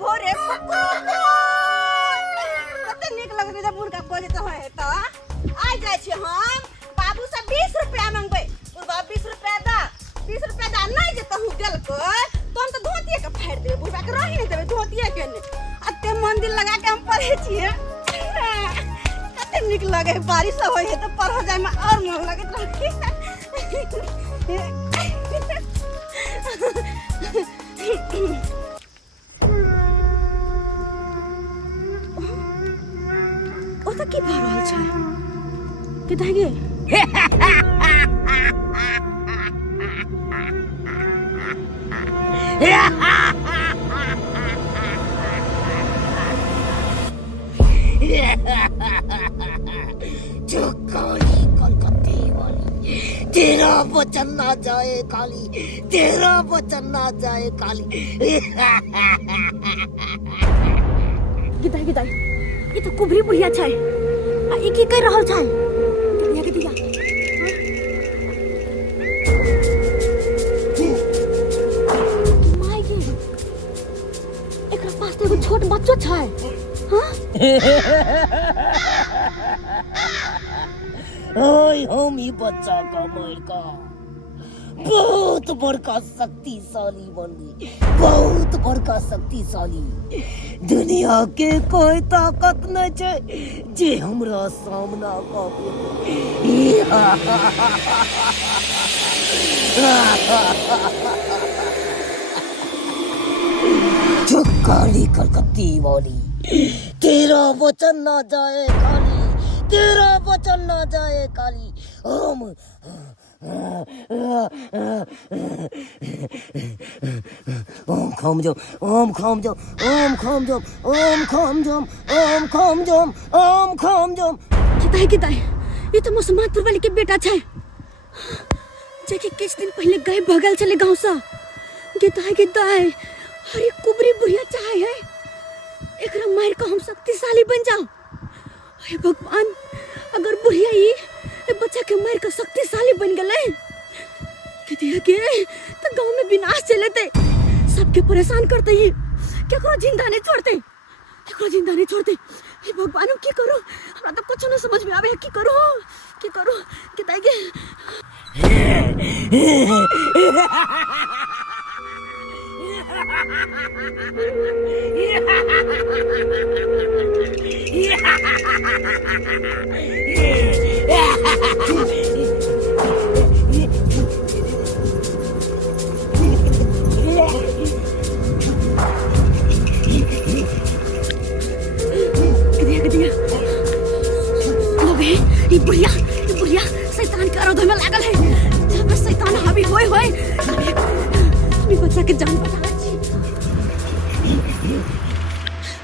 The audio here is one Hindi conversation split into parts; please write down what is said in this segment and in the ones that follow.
भोरे कते नीक लगत जब मुर्गा बजत है त आ जाय छी हम बाबू से 20 रुपया मांगबै बुढ़वा 20 रुपया दा 20 रुपया दा नहीं जे कहू गेलको तो हम तो धोतिए के फाड़ देबै बुढ़वा के रही नहीं देबै धोतिए के ने अते मंदिर लगा के हम पढ़े छिए कते नीक लगे बारिश होय है तो पढ़ो जाय में और मन लगत रहे ओ त की भऽ रहल छै के दागे जो काली कलकत्ते वाली तेरा वचन ना जाए काली तेरा वचन ना जाए काली गिदाई ये तो कुबरी बुढ़िया छै आ ई की कर रहल छै गिदिया माय गे एकरा पास तो एगो छोट बच्चो छै हां ओए हम ही बच्चा का मार का बहुत बड़का शक्तिशाली बन गई बहुत बड़का शक्तिशाली दुनिया के कोई ताकत न छै जे हमरा सामना करे जो काली कलकत्ती वाली तेरा वचन ना जाए काली तेरा वचन ना जाए काली ओम खाम जाओ ओम खाम जाओ ओम खाम जाओ ओम खाम जाओ ओम खाम जाओ ओम खाम जाओ किताई ये तो मुसलमानपुर वाली के बेटा छै जेके कुछ दिन पहले गायब भ गेल छले गांव से गिदाई अरे कुबरी बुढ़िया चाहे है एकरा मार के हम शक्तिशाली बन जाओ हे भगवान अगर बुढ़िया ये बच्चा के मार के शक्तिशाली बन गए के तो गांव में विनाश चलेते सबके परेशान करते ही केकरो जिंदा नहीं छोड़ते हे भगवान हम की करो हमरा तो कुछ नहीं समझ में आवे की करो किताई ये बुढ़िया शैतान के आराधना में लागल है जब शैतान हावी होय तुम्ही बच्चा के जान बचा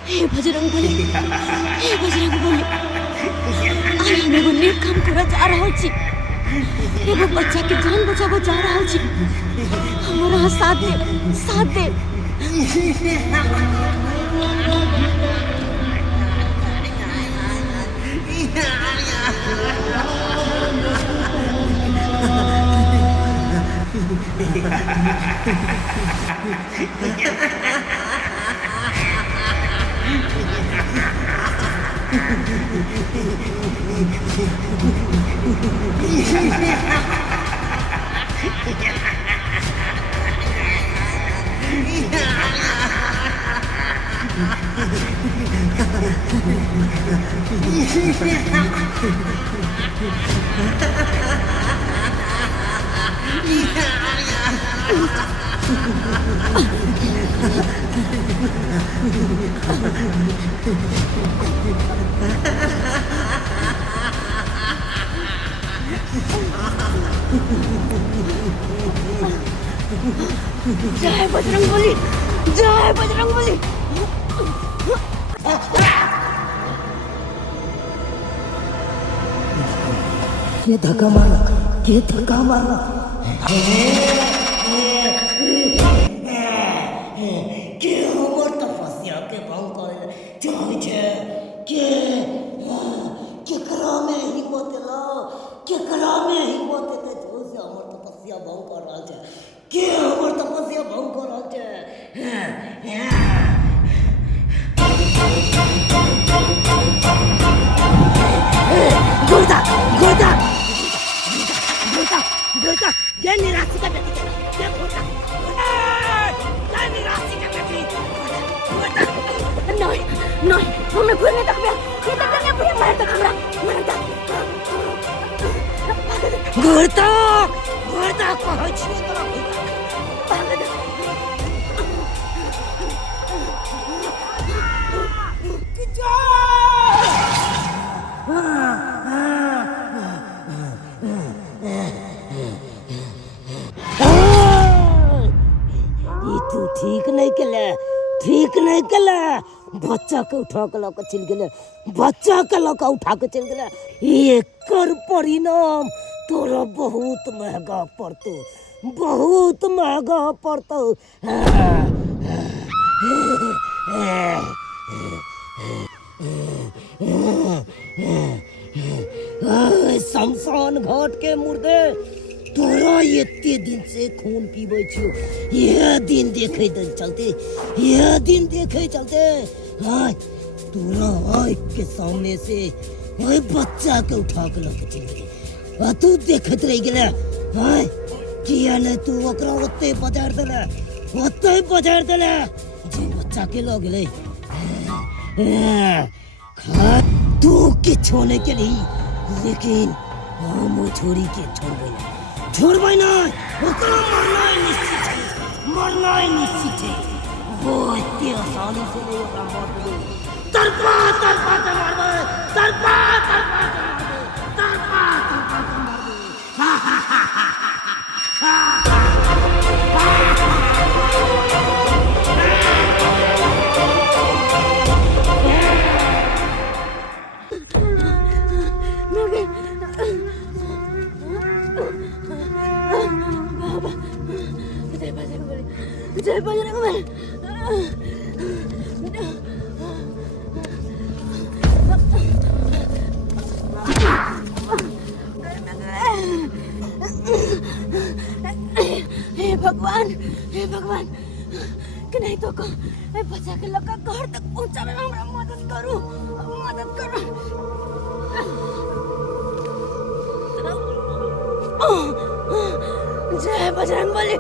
हे बजरंगबली आज हम एगो नेक काम करे जा रहल छी एगो बच्चा के जान बचाबे जा रहल छी हमरा साथ दे जय बजरंगबली ये धक्का मारा के हमर तपस्या के भंग करे चाहे छे केकरा में हिम्मत देते जो से हमर तपस्या भंग कर रहल छे के हमर तपस्या भंग कर रहल छे नहीं हमें घूर नहीं तक ये तक नहीं बुढ़िया मार तक हमरा घुरता कहै छी तोरा तू ठीक नहीं केले बच्चा के उठा के लक चल गेले बच्चा के लक उठा के चल गेले एकर परिणाम तोरा बहुत महंगा पड़तो शमशान घाट के मुर्दे तोरा एते दिन से खून पीबै छियो यह दिन देखे चलते हाय तोरा आँख के सामने से ओए बच्चा के उठा के लक चल गेले आ तू देखत रह गेले हाय किया ने तू ओकरा ओते बजार देले जे बच्चा के लग गेले खा तू किछो नहीं केली लेकिन हम छोड़ी के छोड़बै ना ओकरा मरनाइ निश्चित है वो इतने आसानी से नहीं ओकरा मार देबै तरपा के मारबै जय बजरंग हे भगवान कि नहीं तो को बच्चा के लगा घर तक पहुंचावे में हमरा मदद करू जय बजरंग बली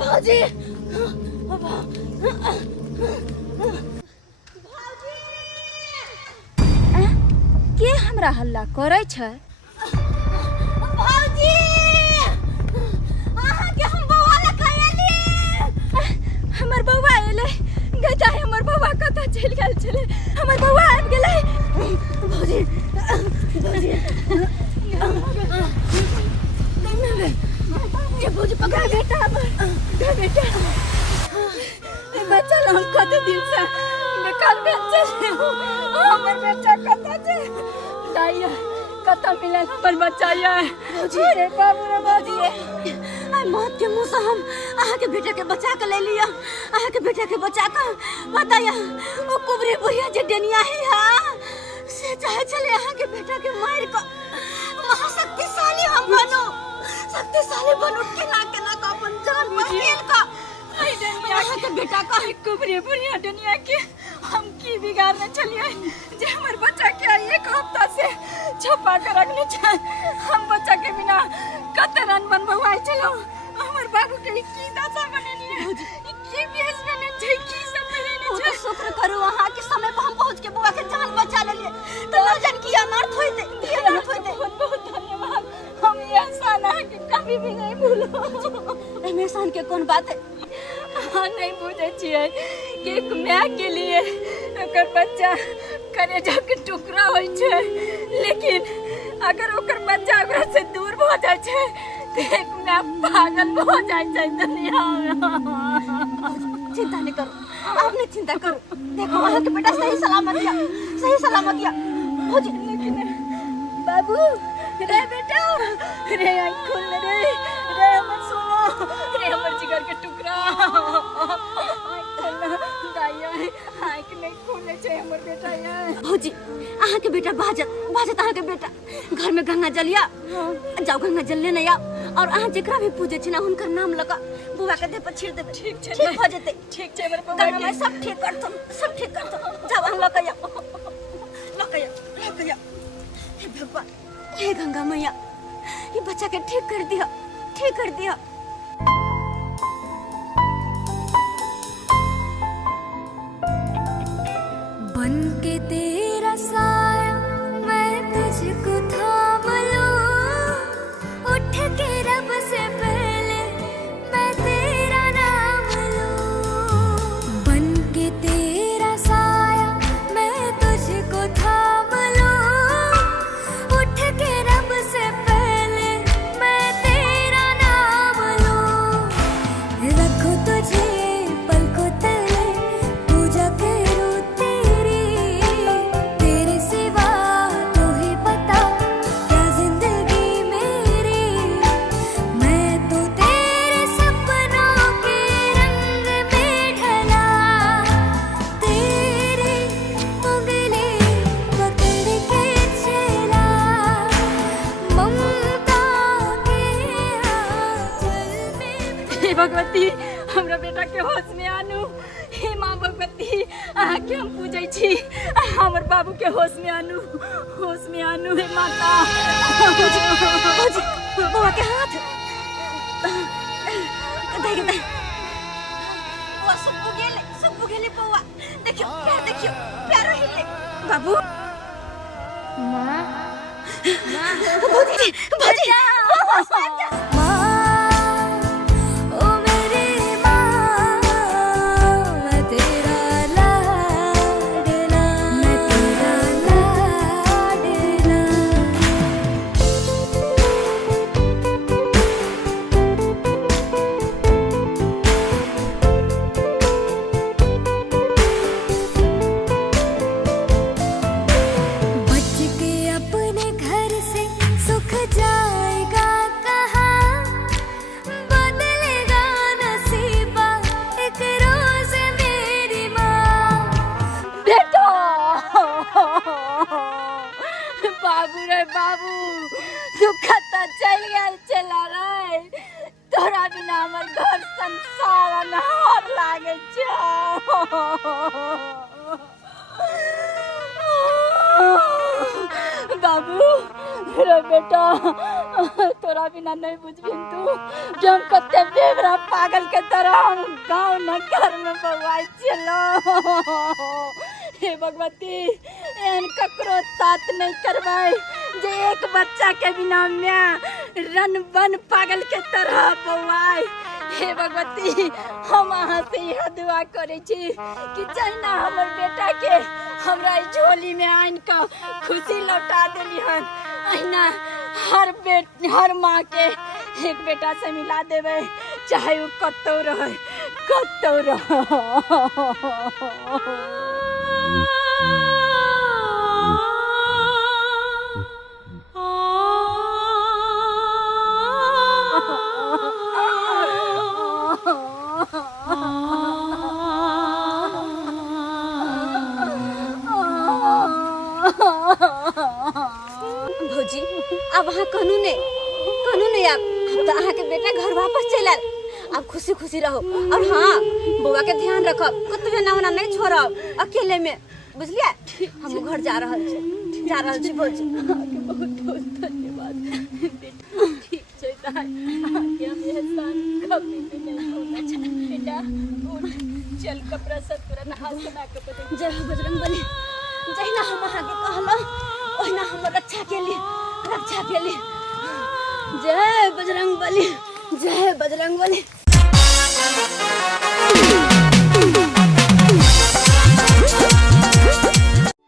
भाजी के हमरा हल्ला करे छै भाजी अहाँ के हम बौआ लखायली हमर बौआ एले गजा हमर बौआ कतऽ चलि गेल छले हमर बौआ आबि गेलै भाजी ये भौजी पकड़ बेटा बच्चा हम कते दिन से बेकार बेचे हमर बेटा कतऽ छै दाइया कतऽ मिलल हमर बच्चा ये भौजी रे बाबू रे भौजी आई मौत के मुंह से हम अहाँ के बेटा के बचा के ले लिया अहाँ के बेटा के बचा के बताया ओ कुबरी बुढ़िया जे डेनिया है से चाहे चले अहाँ के बेटा के मार के महाशक्तिशाली हम बनो केना का अपन जान बचेल का आई डेनिया के बेटा का कुबरी बुढ़िया डेनिया के हम की बिगाड़ने चलिए जे हमर बच्चा के एक हफ्ता से छुपा कर रखने छै हम बच्चा के बिना कते रन बनबवाई चलो हमर बाबू के की दशा बनेलिए की भेज बने छै की सब बनेने छै शुक्र करू अहाँ के समय पर हम पहुंच के बुआ के जान बचा लेलिए तो न जान की अनर्थ होइते बहुत धन्यवाद हम ये एहसान अहाँ के कभी भी नहीं भूलो एहसान के कोन बात है अहाँ नहीं बुझे छिए कि एक माय के लिए ओकर बच्चा कलेजा के टुकड़ा होय छै लेकिन अगर ओकर बच्चा ओकरा से दूर भ जाय छै तो एक माय पागल भ जाय छै दुनिया में चिंता नहीं करो आप नहीं चिंता करो देखो वहाँ के बेटा सही सलामत या भौजी लेकिन बाबू रे बेटा रे आँख खोल रे हमर सुनो रे हमर जिगर के टुकड़ा आँख नहीं खोले छै हमर बेटा ये भौजी अहाँ के बेटा बाजत अहाँ के बेटा घर में गंगा जल या जाओ गंगा जल लेने या और अहाँ जेकरा भी पूजे छै ना हुनकर नाम लगा बुआ के देह पर छीड़ देबै ठीक भ जेतै ठीक छै हमर बौआ सब ठीक करतो जाओ हम लकया बच्चा के ठीक कर दिया, ठीक कर दिया। बन के तेरा साया मैं तुझको थाम लूं, उठ के रब से पहले मैं तेरा नाम लूं। बन के तेरा साया मैं तुझको थाम लूं, उठ के रब से पहले मैं तेरा नाम लूं। रखो तुझे पलकों तले, पूजा करूं तेरी, तेरे सिवा तू ही पता क्या जिंदगी मेरी। मैं तो तेरे सपनों के रंग में ढला, तेरी उंगली पकड़ के चला, ममता के आंचल में। हे भगवती, हमरा बेटा के होश में आनू। हे माँ भगवती, अहाँ के हम पूजै छी, हमर बाबू के होश में आनू, होश में आनू। हे माता, बाबा के हाथ दाई के दाई। वो सुबु गेले बउआ। देखियो पैर, देखियो पैर हिले। बाबू, माँ, भौजी, भौजी, माँ, ओ मेरी माँ, मैं तेरा लाडला, मैं तेरा लाडला। बच के अपने घर से सुख जाएगा कहाँ, बदलेगा नसीबा एक रोज मेरी माँ। बेटा, बाबू रे बाबू, दुख तो चल गया चला रे। तोरा बिना हमर घर संसार अनहार लागे बाबू रे बेटा, तोरा बिना नहीं बुझबिन तू कि हम कते बेवरा पागल के तरह हम गाँव नगर में बउआई चलो। हे भगवती, एहन ककरो साथ नहीं करवाई जे एक बच्चा के बिना मैं रन बन पागल के तरह बउआई। हे भगवती, हम अहाँ से यह दुआ करे छी कि जहिना हमर बेटा के हमरा ई झोली में आन के खुशी लौटा देली हन, अहिना हर माँ के एक बेटा से मिला देवे, चाहे वो कतौ रहे, कतौ भौजी, अब अहाँ कहनू नहीं अब तो अहाँ के बेटा घर वापस चल आल। अब खुशी खुशी रहो, और हाँ, बउआ के ध्यान रखब, कुछ ना होना नहीं छोड़ब अकेले में, बुझलिए। हम घर जा रहल छी भौजी। बहुत बहुत धन्यवाद बेटा। ठीक छै दाई, आगे हम एहसान कभी भी नहीं होगा। अच्छा बेटा, उठ चल, कपड़ा सब पूरा नहा सुना के बदल। जय हो बजरंगबली, जहिना हम अहाँ के कहलहुँ ओहिना हमर रक्षा के लिए। जय बजरंगबली, जय बजरंगबली।